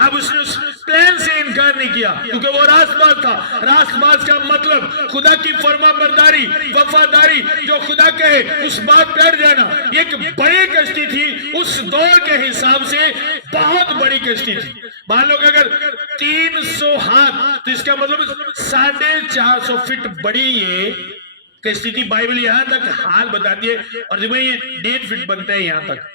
अब उसने उस प्लान से इनकार नहीं किया क्योंकि वो रासबाज था। रासबाज का मतलब खुदा की फर्मा बरदारी, वफादारी, जो खुदा कहे उस बात पर जाना। एक बड़ी कश्ती थी उस दौर के हिसाब से, बहुत बड़ी कश्ती थी। मान लो अगर 300 हाथ तो इसका मतलब 450 फीट बड़ी ये कश्ती थी। बाइबल यहां तक हाथ बताती है, और जब ये 1.5 फीट बनता है यहां तक,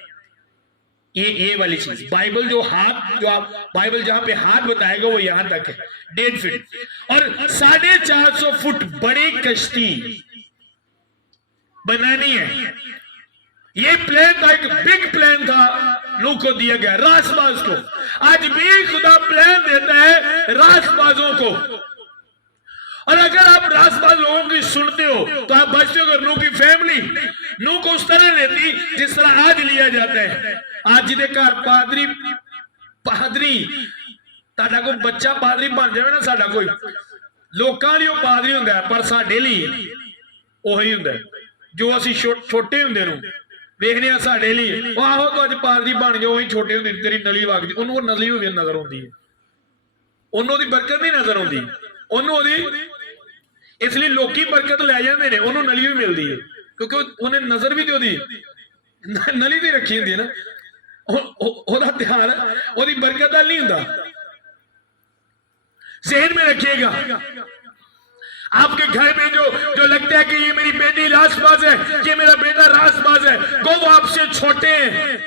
ये वाली चीज बाइबल जो हाथ, जो आप बाइबल जहां पे हाथ बताएगा वो यहां तक है 1.5 फीट, और 450 फुट बड़ी कश्ती बनानी है। ये प्लान था, एक बिग प्लान था, नूह को दिया गया, रासबाज को। आज भी खुदा प्लान देता है रासबाजों को, और अगर आप रासबाज लोगों की सुनते हो तो आप बचते हो। अगर नूह की फैमिली नूह को उस तरह लेती जिस तरह आज लिया जाता है। आज जिदे घर पादरी ताड़ा कोई बच्चा पादरी बन जाए ना, साडा कोई लोकां लई ओह पादरी हुंदा है, पर साडे लई ओही हुंदा है जो असीं छोटे हुंदे नूं वेखने साडे लई ओह आहो तो अज पादरी बन गए, ओही छोटे हुंदे तेरी नली वगदी, ओनूं नली भी नजर आउंदी है, ओनूं दी बरकत नहीं नजर आउंदी, ओनूं ओदी इसलिए लोकी बरकत लै जांदे ने, ओनूं नली भी मिलदी है क्योंकि उन्हें नजर भी ओदी नली दी रखी हुंदी है ना, ओदा ध्यान ओदी बरकत नाल नहीं हुंदा। ज़हन में रखिएगा, आपके घर में जो लगता है कि ये मेरी बेटी रासबाज है, ये मेरा बेटा रासबाज है, वो आपसे छोटे हैं,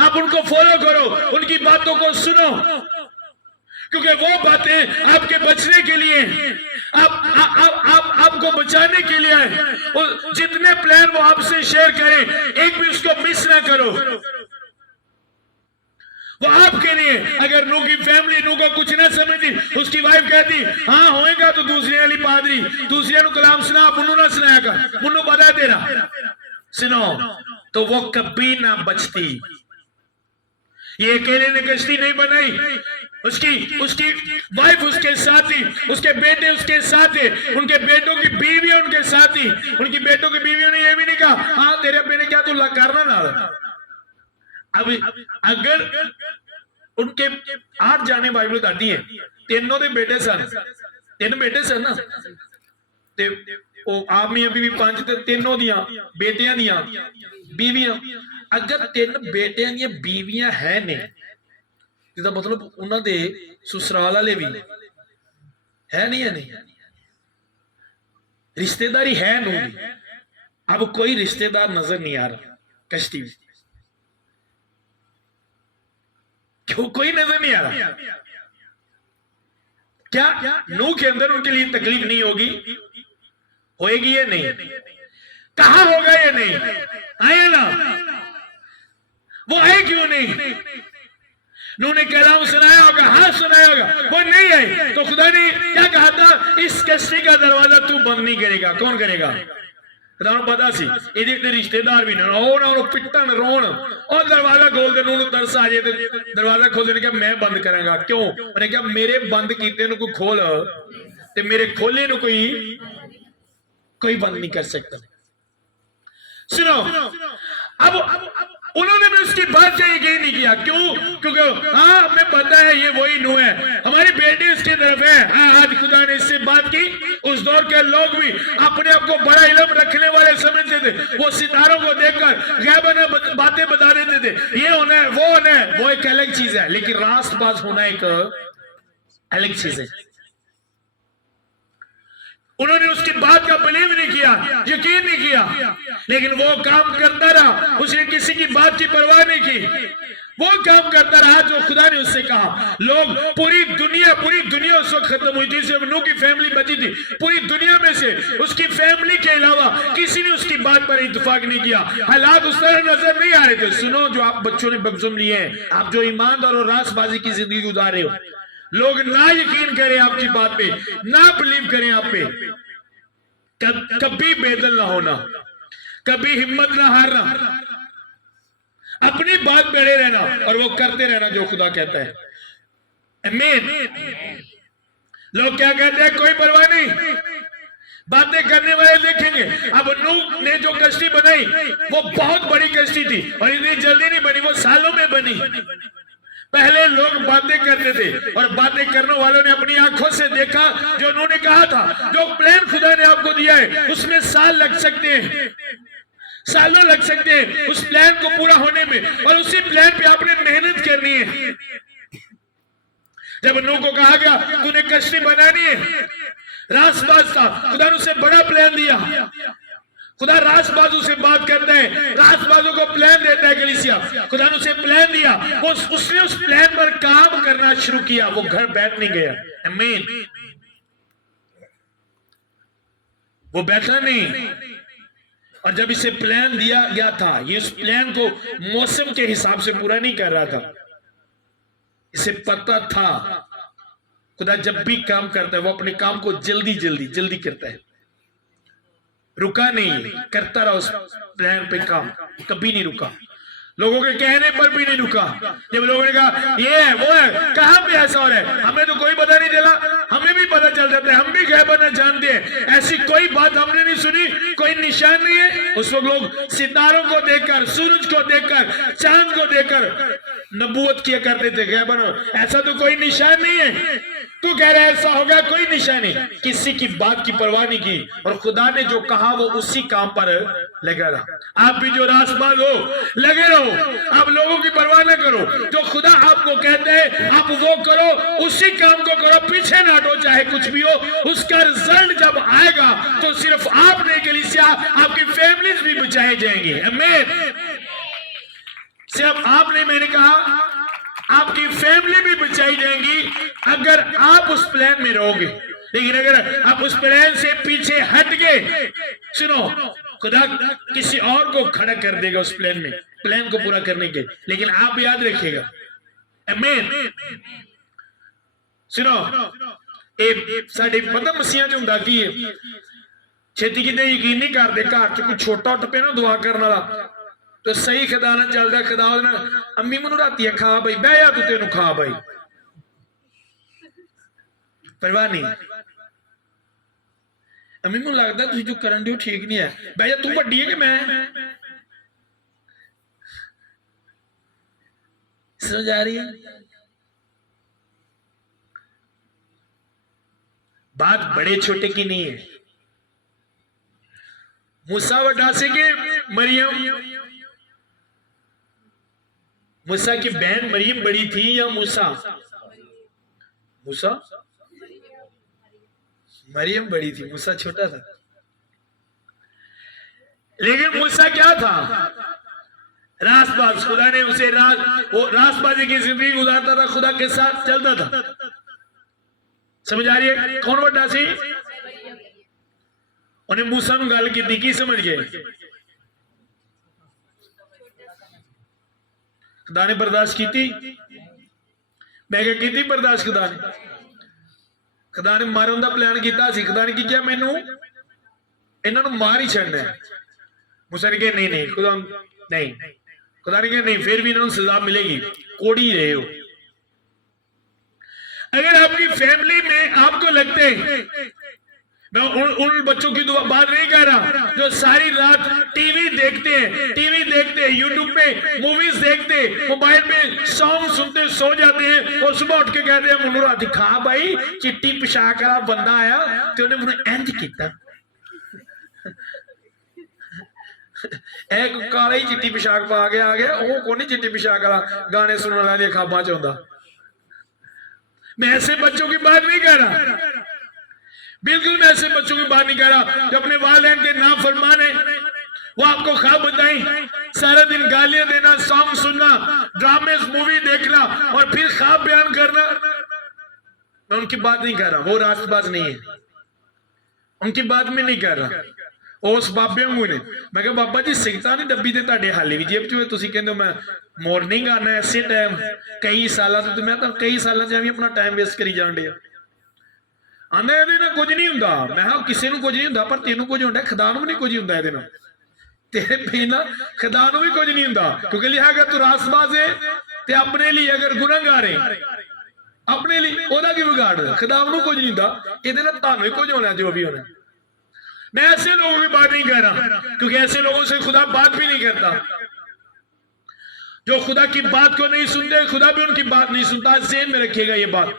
आप उनको फॉलो करो, उनकी बातों को सुनो, क्योंकि वो बातें आपके बचने के लिए, आपको बचाने के लिए है। जितने प्लान वो आपसे शेयर करें एक भी उसको मिस ना करो, वो आपके लिए। अगर नूह की फैमिली नूह को कुछ ना समझती, उसकी वाइफ कहती हाँ होएगा तो दूसरे वाली पादरी, दूसरे नु कलाम सुना, मुन्नू ना सुनाया कर, मुन्नू पता है तेरा, सुनो, तो वो कभी ना बचती। ये अकेले ने कश्ती नहीं बनाई, उसकी वाइफ उसके साथ ही, उसके बेटे उसके साथ ही, उनके बेटों की बीवियां उनके साथ ही। उनकी बेटों की बीवियों ने ये भी नहीं कहा हाँ तेरे बेटे क्या तू करना ना। अब अगर उनके 8 जाने बाइबल बताती है, तीनों दे बेटे सन, 3 बेटे सन ना, ते ओ आप मियां बीवी 5 ते तीनों दियां बेटियां दियां बीवियां। अगर 3 बेटियां दियां बीवियां है ने, इसका मतलब उन्होंने ससुराल वाले भी है नहीं, है नहीं, रिश्तेदारी है नूह दी। अब कोई रिश्तेदार नजर नहीं आ रहा कश्ती में, क्यों कोई नजर नहीं आ रहा? क्या नूह के अंदर उनके लिए तकलीफ नहीं होगी? होएगी या नहीं? कहां होगा या नहीं? आए ना, वो आए क्यों नहीं? नूह ने कलाम सुनाया होगा, हाँ सुनाया होगा, वो नहीं आए तो खुदा ने क्या कहा था? इस कश्ती का दरवाजा तू बंद नहीं करेगा। कौन करेगा? खुदा नूं पता सी इहदे ते रिश्तेदार भी ना उन्होंने पिटन रोण और दरवाजा खोल दे उन्होंने तरस आ जाए तो दरवाजा खोल देने क्या मैं बंद करांगा क्यों उन्हें क्या मेरे बंद कीते नूं कोई खोल ते मेरे खोले नूं कोई बंद नहीं कर सकता। सुनो अब उन्होंने भी उसकी बात का यकीन नहीं किया क्यों क्योंकि हाँ हमें पता है ये वही नूह है हमारी बेटी उसकी तरफ है। हाँ आज खुदा ने इससे बात की। उस दौर के लोग भी अपने आप को बड़ा इल्म रखने वाले समझते थे। वो सितारों को देखकर गैबाना बातें बता देते थे ये होना है वो एक अलग चीज है लेकिन रास्तबाज होना एक अलग चीज है। उन्होंने उसकी बात का बिलीव नहीं किया यकीन नहीं किया लेकिन वो काम करता रहा। उसने किसी की बात की परवाह नहीं की वो काम करता रहा जो खुदा ने उससे कहा। लोग पूरी दुनिया उस वक्त खत्म हुई थी सिर्फ नूह की फैमिली बची थी। पूरी दुनिया में से उसकी फैमिली के अलावा किसी ने उसकी बात पर इत्तेफाक नहीं किया। हालात उस तरह नजर नहीं आ रहे थे। सुनो जो आप बच्चों ने बपतिस्मा लिए हैं आप जो ईमानदार और रास्तबाजी की जिंदगी गुजार रहे हो लोग ना यकीन करें आपकी बात पे ना बिलीव करें आप पे कभी बेदल ना होना कभी हिम्मत ना हारना अपनी बात पे अड़े रहना और वो करते रहना जो खुदा कहता है। आमीन। लोग क्या कहते हैं कोई परवाह नहीं बातें करने वाले देखेंगे। अब नूह ने जो कश्ती बनाई वो बहुत बड़ी कश्ती थी और इतनी जल्दी नहीं बनी वो सालों में बनी। पहले लोग बातें करते थे और बातें करने वालों ने अपनी आंखों से देखा जो उन्होंने कहा था जो प्लान खुदा ने आपको दिया है उसमें साल लग सकते हैं सालों लग सकते हैं उस प्लान को पूरा होने में और उसी प्लान पे आपने मेहनत करनी है। जब नूह को कहा गया तूने कश्ती बनानी है रास्तबाज था खुदा ने उसे बड़ा प्लान दिया। खुदा रास्तबाजों से बात करता है रास्तबाजों को प्लान देता है कलीसिया। खुदा ने उसे प्लान दिया उसने उस प्लान पर काम करना शुरू किया वो घर बैठ नहीं गया। आमीन। वो बैठा नहीं और जब इसे प्लान दिया गया था ये उस प्लान को मौसम के हिसाब से पूरा नहीं कर रहा था। इसे पता था खुदा जब भी काम करता है वो अपने काम को जल्दी करता है रुका नहीं करता रहा उस प्लान पे काम कभी नहीं रुका। लोगों के कहने पर भी नहीं रुका। जब लोगों ने कहा ये है वो है कहां पे ऐसा हो रहा है हमें तो कोई पता नहीं चला हमें भी पता चल जाता है हम भी गैबाना जानते हैं ऐसी कोई बात हमने नहीं सुनी कोई निशान नहीं है। उस वक्त लोग सितारों को देखकर सूरज को देखकर चांद को देखकर नबूवत किया करते थे गैबाना ऐसा तो कोई निशान नहीं है तू कह रहा है ऐसा होगा कोई निशान नहीं। किसी की बात की परवाह नहीं की और खुदा ने जो कहा वो उसी काम पर लगा रहा। आप भी जो रास्तबाज हो लगे रहो आप लोगों की परवाह ना करो जो खुदा आपको कहते हैं आप वो करो उसी काम को करो पीछे ना हटो चाहे कुछ भी हो। उसका रिजल्ट जब आएगा तो सिर्फ आप नहीं कलीसिया आपकी फैमिलीज भी बचाए जाएंगे। आमीन। सिर्फ आप नहीं मैंने कहा आपकी फैमिली भी बचाई जाएंगी अगर आप उस प्लान में रहोगे। लेकिन अगर आप उस प्लान से पीछे हट गए सुनो खुदा किसी और को खड़ा कर देगा उस प्लान में प्लान को पूरा करने के। लेकिन आप याद रखिएगा। आमीन। सुनो साडे पता मसीहा च हुंदा की है छेती किते यकीन नहीं करते घर च कोई छोटा उठ पे ना दुआ करने वाला तो सही खुदा ना चलता खुदा अम्मी मैनू राती खा भाई बह जा तू तेन खा भाई परवाह नहीं अम्मी मैनू लगता तुम जो करन दियो ठीक नहीं है बह जा तू वड्डी है कि मैं समझ आ रही है बात बड़े छोटे की नहीं है। मूसा वड्डा से के मरियम मूसा की बहन मरियम बड़ी थी या मूसा मरियम बड़ी थी मूसा छोटा था। लेकिन मूसा क्या था रास्तबाज। खुदा ने उसे रास्तबाजी की जिंदगी गुजारता था खुदा के साथ चलता था। समझ आ रही है कौन वड्डा सी उन्हें मूसा नूं गल कीती की समझ गए खुदा ने बर्दाश्त की मैं क्या की बर्दाश्त खुदा ने मारन का प्लान किया खुदा ने की क्या मैनू इन्होंने मार ही छड़ना है। मूसा ने कहा नहीं नहीं खुदा नहीं, खुदा ने कहा नहीं, फिर भी इन्होंने सजा मिलेगी, कोड़ी रहे हो। अगर आपकी फैमिली में आपको लगते हैं, मैं उन बच्चों की बात नहीं कर रहा जो सारी रात टीवी देखते हैं, यूट्यूब पे मूवीज देखते, मोबाइल पे सॉन्ग सुनते सो जाते हैं और सुबह उठ के कहते हैं मुन्नू रात खा भाई चिट्टी पोशाक वाला बंदा आया तो उन्हें मुझे इंज किया, एक काला ही चिट्टी पोशाक पा के आ गया, वो कौन चिट्टी पोशाक वाला गाने सुनने वाले खाबा च आंदा। मैं ऐसे बच्चों की बात नहीं कर रहा, बिल्कुल मैं ऐसे बच्चों की बात नहीं कर रहा जो अपने वालिदैन के नाम फरमान है, वो आपको ख्वाब बताई, सारा दिन गालियां देना, सॉन्ग सुनना, ड्रामे मूवी देखना और फिर ख्वाब बयान करना। मैं उनकी बात नहीं कर रहा, वो रास्तबाज नहीं है, उनकी बात में नहीं कर रहा। उस बाबे वांगू ने मैं कहा बाबा जी सिगरटा नहीं डब्बी ते ਤੁਹਾਡੇ हाले भी जेब च तुसीं कहंदे हो मैं मॉर्निंग आना ऐसे टाइम कई साल तो मैं तो कई साल च अपना टाइम वेस्ट करी जान डे आंदा ਇਹਦੇ ਨਾਲ ਕੁਝ ਨਹੀਂ ਹੁੰਦਾ। मैं हाँ किसी ਨੂੰ ਕੁਝ नहीं ਹੁੰਦਾ पर ਤੈਨੂੰ ਕੁਝ ਹੁੰਦਾ, ਖੁਦਾ ਨੂੰ ਨਹੀਂ ਕੁਝ ਹੁੰਦਾ ਇਹਦੇ ਨਾਲ, तेरे बिना खुदा ਨੂੰ भी कुछ नहीं ਹੁੰਦਾ क्योंकि लिखा अगर तू रासबाज है ते अपने लिए अगर गुनाहगार है अपने लिए ओदा की बिगाड़, खुदा ਨੂੰ कुछ नहीं ਹੁੰਦਾ, ਇਹਦੇ ਨਾਲ ਤੁਹਾਨੂੰ ही कुछ होना जो भी होना। मैं ऐसे लोगों की बात नहीं कर रहा क्योंकि ऐसे लोगों से खुदा बात भी नहीं करता, जो खुदा की बात को नहीं सुनते खुदा भी उनकी बात नहीं सुनता। ज़हन में रखिएगा ये बात,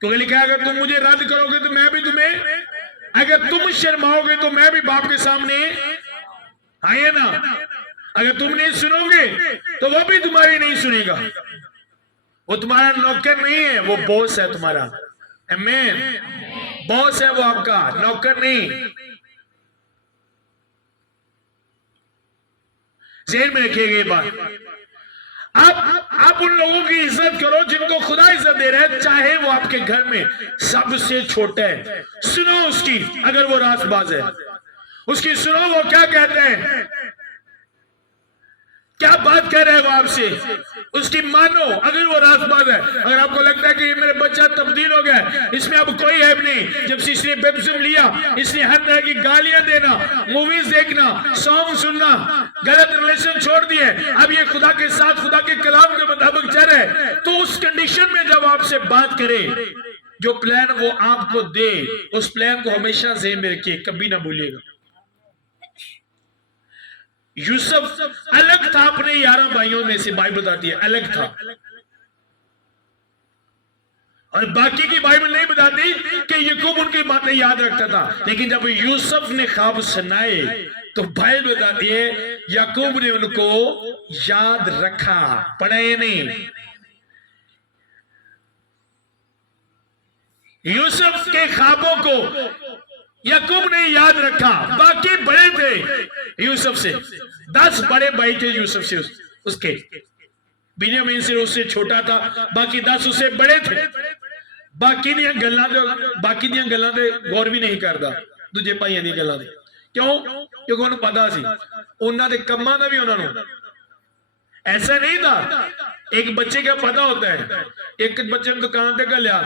क्योंकि लिखा है अगर तुम मुझे रद्द करोगे तो मैं भी तुम्हें, अगर तुम शर्माओगे तो मैं भी बाप के सामने आए ना, अगर तुम नहीं सुनोगे तो वो भी तुम्हारी नहीं सुनेगा। वो तुम्हारा नौकर नहीं है, वो बॉस है तुम्हारा। आमीन, बॉस है वो आपका, नौकर नहीं। ज़हन में रखिएगा ये बात। आप उन लोगों की इज्जत करो जिनको खुदा इज्जत दे रहा है, चाहे वो आपके घर में सबसे छोटा है, सुनो उसकी, अगर वो रासबाज है उसकी सुनो वो क्या कहते हैं, क्या बात कर रहे हैं वो आपसे, उसकी मानो अगर वो रासबाज है। अगर आपको लगता है कि ये मेरा बच्चा तब्दील हो गया, इसमें अब कोई ऐब नहीं, जब से इसने बैप्टिज्म लिया इसने हर तरह की गालियां देना, मूवीज देखना, सॉन्ग सुनना, गलत रिलेशन छोड़ दिए, अब ये खुदा के साथ खुदा के कलाम के मुताबिक चल रहे, तो उस कंडीशन में जब आपसे बात करे, जो प्लान वो आपको दे उस प्लान को हमेशा ज़हन में रखिए, कभी ना भूलिएगा। यूसुफ अलग था अपने 11 भाइयों में से, बाइबल बताती है अलग था, और बाकी की बाइबल नहीं बताती कि याकूब उनकी बातें याद रखता था, लेकिन जब यूसुफ ने ख्वाब सुनाए तो बाइबल बताती है याकूब ने उनको याद रखा, पढ़े नहीं। यूसुफ के ख्वाबों को याकूब ने याद रखा, बाकी बड़े थे यूसुफ से, 10 बड़े भाई थे यूसुफ से, उसके बिन्यामीन से उससे छोटा था, बाकी 10 उससे बड़े थे। बाकी ਦੀਆਂ ਗੱਲਾਂ ਤੇ ਗੌਰ ਵੀ नहीं करता, दूजे भाइयों ਦੀਆਂ ਗੱਲਾਂ ਤੇ, क्यों? क्योंकि ਉਹਨੂੰ पता ਸੀ ਉਹਨਾਂ ਦੇ ਕੰਮਾਂ ਦਾ ਵੀ ਉਹਨਾਂ ਨੂੰ। ऐसा नहीं था, एक बच्चे का पता होता है, एक बच्चे ने दुकान ते घलिया,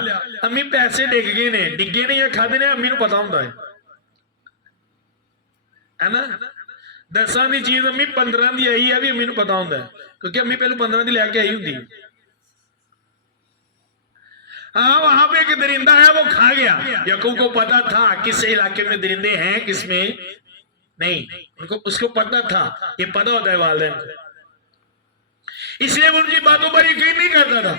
अम्मी पैसे डिग गए ने, डिगे ने या खादे ने, अम्मी नूं पता हुंदा है ना। 10 की चीज अम्मी 15 की आई है भी अम्मी नूं पता हुंदा है, क्योंकि अम्मी पहले 15 की लैके आई हुंदी है। हाँ वहां पे एक दरिंदा है वो खा गया, याकूब को पता था किस इलाके में दरिंदे हैं किसमें नहीं, उनको उसको पता था, ये पता होता है वालिदैन को, इसलिए वो उनकी बातों पर यकीन नहीं करता था।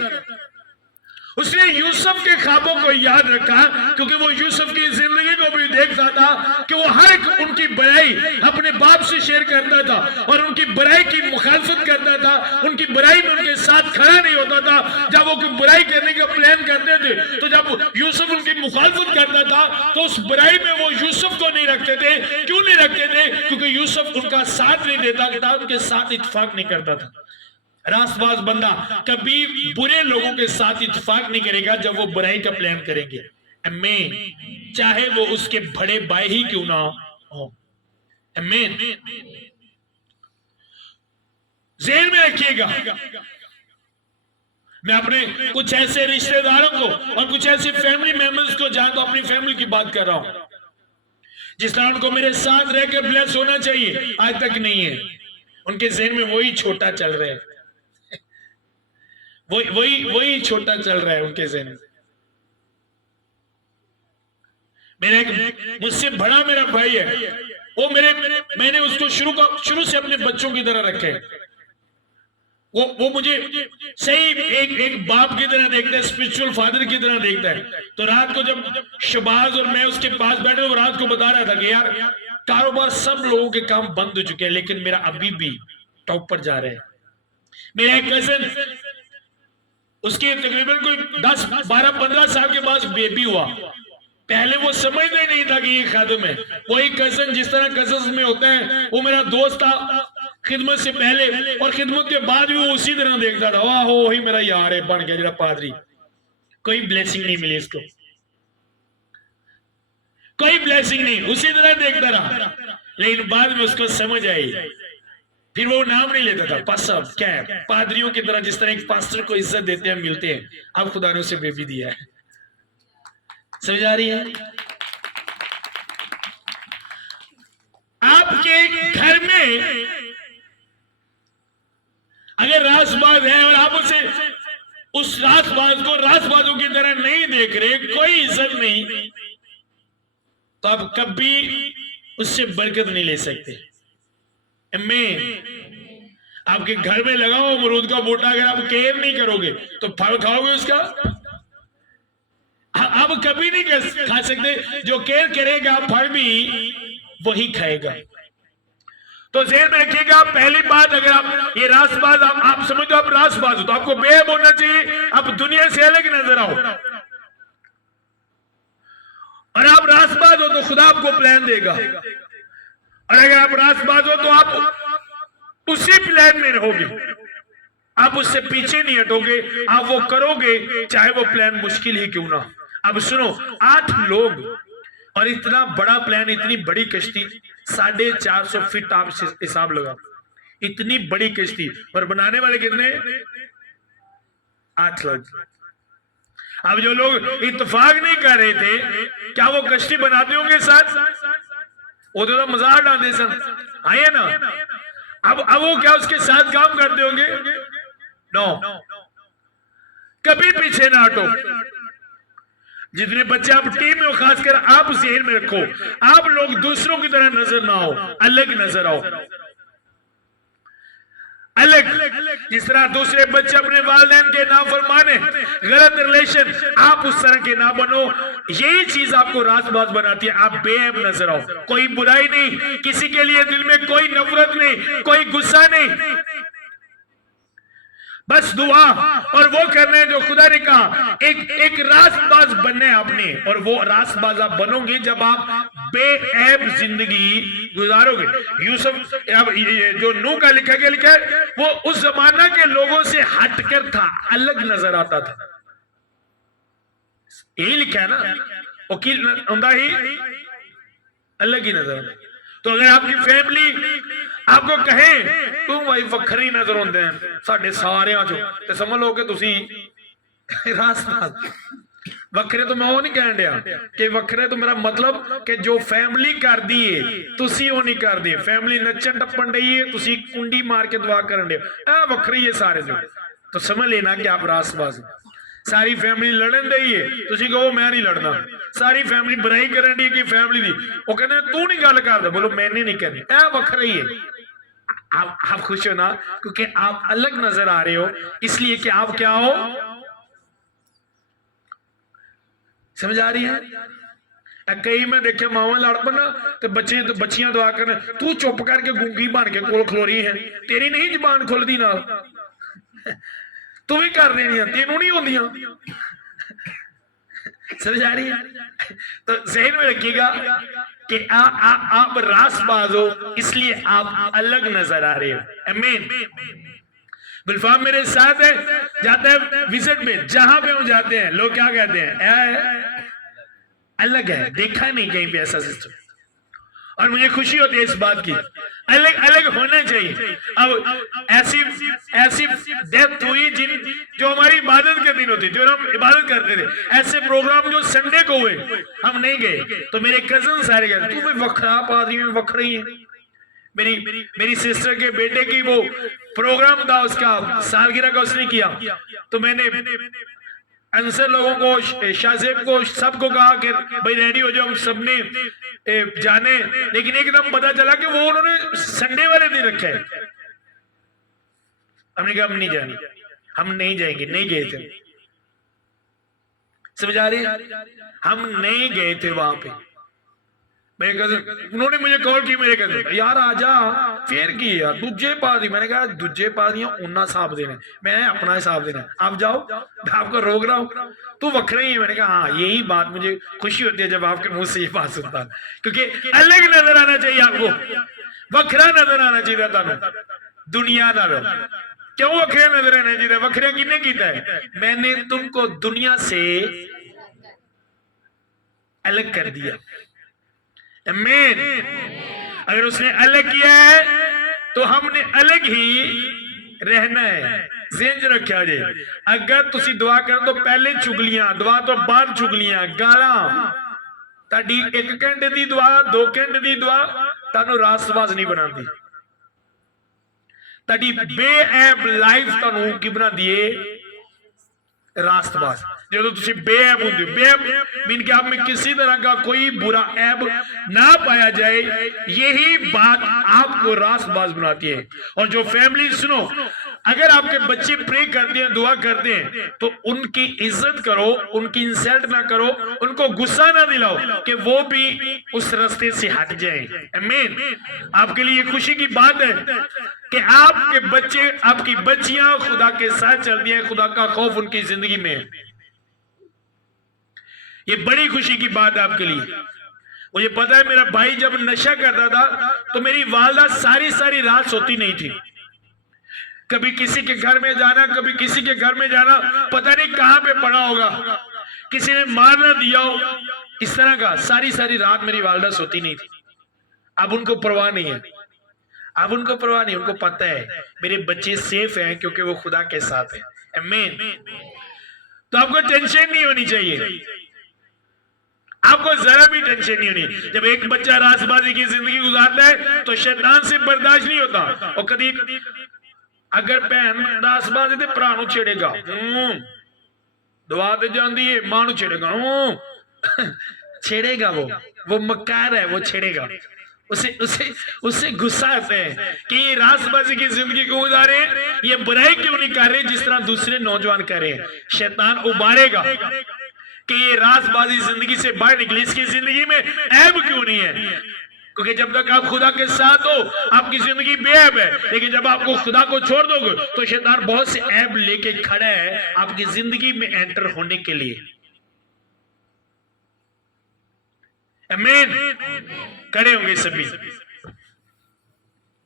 उसने यूसुफ के ख्वाबों को याद रखा क्योंकि वो यूसुफ की जिंदगी को भी देखता था कि वो हर एक उनकी बुराई अपने बाप से शेयर करता था और उनकी बुराई की मुखालफत करता था, उनकी बुराई में उनके साथ खड़ा नहीं होता था। जब वो बुराई करने का प्लान करते थे तो जब यूसुफ उनकी मुखालफत करता था तो उस बुराई में वो यूसुफ को नहीं रखते थे। क्यों नहीं रखते थे? क्योंकि यूसुफ उनका साथ नहीं देता था, उनके साथ इत्तेफाक नहीं करता था। रासबाज बंदा कभी बुरे लोगों के साथ इत्तेफाक नहीं करेगा जब वो बुराई का प्लान करेंगे, आमीन, चाहे वो उसके बड़े भाई ही क्यों ना हो, आमीन। ज़हन में रखिएगा, मैं अपने कुछ ऐसे रिश्तेदारों को और कुछ ऐसे फैमिली मेंबर्स को जानता हूं, अपनी फैमिली की बात कर रहा हूं, जिस तरह उनको मेरे साथ रहकर ब्लेस होना चाहिए, आज तक नहीं है। उनके जहन में वही छोटा चल रहा है, वही छोटा चल रहा है उनके जहन में। मेरा एक मुझसे बड़ा मेरा भाई है, वो मैंने उसको शुरू से अपने बच्चों की तरह रखे। वो मुझे सही एक बाप की तरह देखता है, स्पिरिचुअल फादर की तरह देखता है। तो रात को जब शबाज और मैं उसके पास बैठे, वो रात को बता रहा था कि यार कारोबार सब लोगों के काम बंद हो चुके हैं, लेकिन मेरा अभी भी टॉप पर जा रहे हैं। मेरा एक कजन, उसके तकरीबन कोई 10, 12, 15 साल के बाद बेबी हुआ। पहले वो समझते नहीं था कि ये खादिम है। वही कजन जिस तरह कजन में होता है, वो मेरा दोस्त था खिदमत से पहले, और खिदमत के बाद भी वो उसी तरह देखता था। वाह, वही मेरा यार है, बन गया जरा पादरी। कोई ब्लेसिंग नहीं मिली इसको, कोई ब्लेसिंग नहीं, उसी तरह देखता रहा। लेकिन बाद में उसको समझ आई, फिर वो नाम नहीं लेता था। पासब क्या है, पादरियों की तरह जिस तरह एक पास्टर को इज्जत देते हैं, मिलते हैं, अब खुदा ने उसे बेबी दिया है। समझ आ रही है? आपके घर में अगर रासबाज है और आप उस रासबाज को रासबाजों की तरह नहीं देख रहे, कोई इज्जत नहीं, तो आप कभी उससे बरकत नहीं ले सकते। मैं आपके घर में लगाओ अमरूद का बूटा, अगर आप केयर नहीं करोगे तो फल खाओगे उसका? आप कभी नहीं खा सकते। जो केयर करेगा फल भी वही खाएगा। तो ज़हन में रखिएगा, पहली बात, अगर आप ये रासबाज आप समझो आप रासबाज हो, तो आपको बेहद होना चाहिए, आप दुनिया से अलग नजर आओ। और आप रासबाज हो तो खुदा आपको प्लान देगा, और अगर आप रासबाज हो तो आप उसी प्लान में रहोगे, आप उससे पीछे नहीं हटोगे, आप वो करोगे चाहे वो प्लान मुश्किल ही क्यों ना। अब सुनो, 8 लोग और इतना बड़ा प्लान, इतनी बड़ी कश्ती, 450 फीट, आप हिसाब लगाओ, इतनी बड़ी कश्ती, और बनाने वाले कितने? 8 लोग। अब जो लोग इत्तेफाक नहीं कर रहे थे, क्या वो कश्ती बनाते होंगे साथ? वो तो मजाक डालते सन, आइए ना। अब वो क्या उसके साथ काम करते होंगे? नो, कभी पीछे ना हटो। जितने बच्चे आप टीम में हो, खासकर आप ज़हन में रखो, आप लोग दूसरों की तरह नजर ना आओ, अलग नजर आओ, अलग। जिस तरह दूसरे बच्चे अपने वालिदैन के ना फरमाने, गलत रिलेशन, आप उस तरह के ना बनो। यही चीज आपको रासबाज बनाती है। आप बेऐब नजर आओ, कोई बुराई नहीं, किसी के लिए दिल में कोई नफरत नहीं, कोई गुस्सा नहीं, बस दुआ और वो करने जो खुदा ने कहा। एक रासबाज बनने आपने, और वो रासबाज आप बनोगे जब आप बेऐब जिंदगी गुजारोगे। यूसुफ, अब जो नूह का लिखा है, वो उस जमाना के लोगों से हटकर था, अलग नजर आता था। यही लिखा है ना, वकील होंदा ही अलग ही नजर। तो अगर आपकी फैमिली आपको कहे तुम भाई वखरी नजर आते हैं साडे सारियां चो, तो समझ लो कि तुसी रासबाज। वखरे तो मैं वो नहीं कह दिया कि वखरे, तो मेरा मतलब कि जो फैमिली कर दी है तुसी वो नहीं कर दी। फैमिली नचन टप्पन रही है, तुसी कुंडी मार के दुआ करन दे, वखरी है सारे जो। तो समझ लेना कि आप रासबाज। सारी फैमिली लड़न रही है, तुसी कहो मैं नहीं लड़ना। सारी फैमिली बुराई करन दी कि फैमिली दी, वो कहते तू नहीं गल करदा, बोलो मैंने नहीं करनी, वखरा ही है। आप खुश हो ना, क्योंकि आप अलग नजर आ रहे हो, इसलिए कि आप क्या हो। समझ आ रही है? कई मैं देखे मावा लड़ पना तो बच्चियां दुआ करने, तू चुप करके गूंगी बन के कोल खलो रही है, तेरी नहीं जबान खुलदी ना, तू भी कर देनी है, तेनू नहीं होंदियां। समझ आ रही है? तो ज़हन में रखिएगा कि आप रासबाज हो, इसलिए आप अलग नजर आ रहे हो। आमीन। बिलफाम मेरे साथ है, जाते हैं विजिट में, जहां पे हम जाते हैं लोग क्या कहते हैं? अलग है, देखा नहीं कहीं पे ऐसा सिस्टम। और मुझे खुशी होती है इस बात की। अलग अलग होना चाहिए। अब ऐसी ऐसी डेथ हुई जो हमारी इबादत के दिन होती, जो हम इबादत करते थे, ऐसे प्रोग्राम जो संडे को हुए हम नहीं गए, तो मेरे कजन सारे गए। तू भी वखरा आदमी में वखरी है। मेरी सिस्टर के बेटे की वो प्रोग्राम था, उसका सालगिरह का उसने किया, तो मैंने अंसर लोगों को, शाहजेब को, सबको कहा कि भाई रेडी हो जाओ, हम सबने जाने। लेकिन एकदम पता चला कि वो उन्होंने संडे वाले दिन रखा है। हमने कहा हम नहीं जाने, हम नहीं जाएंगे, नहीं गए थे। समझ आ रही है? हम नहीं गए थे वहां पे। मेरे कजन, उन्होंने मुझे कॉल की, मेरे कजन, यार आजा, फिर की यार दूजे पा दी। मैंने कहा दूजे पा दिया उन्ना हिसाब देना, मैं अपना हिसाब देना, आप जाओ, मैं आपको रोक रहा हूँ, तू वखरा ही है। मैंने कहा हाँ, यही बात मुझे खुशी होती है जब आपके मुंह से ये बात सुनता, क्योंकि अलग नजर आना चाहिए आपको, वखरा नजर आना चाहिए था दुनिया ना। क्यों वखरे नजर आना चाहिए? वखरे किन्ने कीता है? मैंने तुमको दुनिया से अलग कर दिया। आमीन। अगर उसने अलग किया है तो हमने अलग ही रहना है। ज़हन च रखा जे, अगर तुसी दुआ कर तो पहले चुगलियां, दुआ तो बाद चुगलियां, गाला, ताड़ी 1 घंटे दी दुआ, 2 घंटे दी दुआ तानू रासबाज नहीं बनाती। ताड़ी बेऐब लाइफ तानू की बना दिए रास्तबाज। जो तुसी बेऐब होंगे, बेऐब मीन कि आप में किसी तरह का कोई बुरा ऐब ना पाया जाए, यही बात आपको रास्तबाज बनाती है। और जो फैमिली, सुनो, अगर आपके बच्चे प्रे करते हैं, दुआ करते हैं, तो उनकी इज्जत करो, उनकी इंसल्ट ना करो, उनको गुस्सा ना दिलाओ कि वो भी उस रास्ते से हट जाएं। आमीन। आपके लिए खुशी की बात है कि आपके बच्चे, आपकी बच्चियां खुदा के साथ चलती हैं, खुदा का खौफ उनकी जिंदगी में है। ये बड़ी खुशी की बात है आपके लिए। मुझे पता है, मेरा भाई जब नशा करता था तो मेरी वालदा सारी सारी रात सोती नहीं थी। कभी किसी के घर में जाना, कभी किसी के घर में जाना, पता नहीं कहां पे पड़ा होगा, किसी ने मार ना दिया हो, इस तरह का। सारी सारी रात मेरी वालदा सोती नहीं थी। अब उनको परवाह नहीं है, अब उनको परवाह नहीं, उनको पता है मेरे बच्चे सेफ हैं क्योंकि वो खुदा के साथ हैं। आमीन। तो आपको टेंशन नहीं होनी चाहिए, आपको जरा भी टेंशन नहीं होनी। जब एक बच्चा रासबाजी की जिंदगी गुजारता है तो शैतान से बर्दाश्त नहीं होता। और कभी अगर बहन रासबाजी ते भरा नूं छेड़ेगा, दुआ ते जांदी है, मां नूं छेड़ेगा, छेड़ेगा, वो मक्कार है, वो छेड़ेगा। उसे उसे उसे गुस्सा आता है कि ये रासबाजी की जिंदगी क्यों गुजारे, ये बुराई क्यों नहीं कर रहे जिस तरह दूसरे नौजवान कर रहे हैं। शैतान उबारेगा कि ये रासबाजी जिंदगी से बाहर निकली, इसकी जिंदगी में ऐब क्यों नहीं है। क्योंकि जब तक आप खुदा के साथ हो आपकी जिंदगी बेऐब है, लेकिन जब आपको खुदा को छोड़ दोगे तो शैतान बहुत से ऐब लेके खड़ा है आपकी जिंदगी में एंटर होने के लिए। आमीन। खड़े होंगे सभी।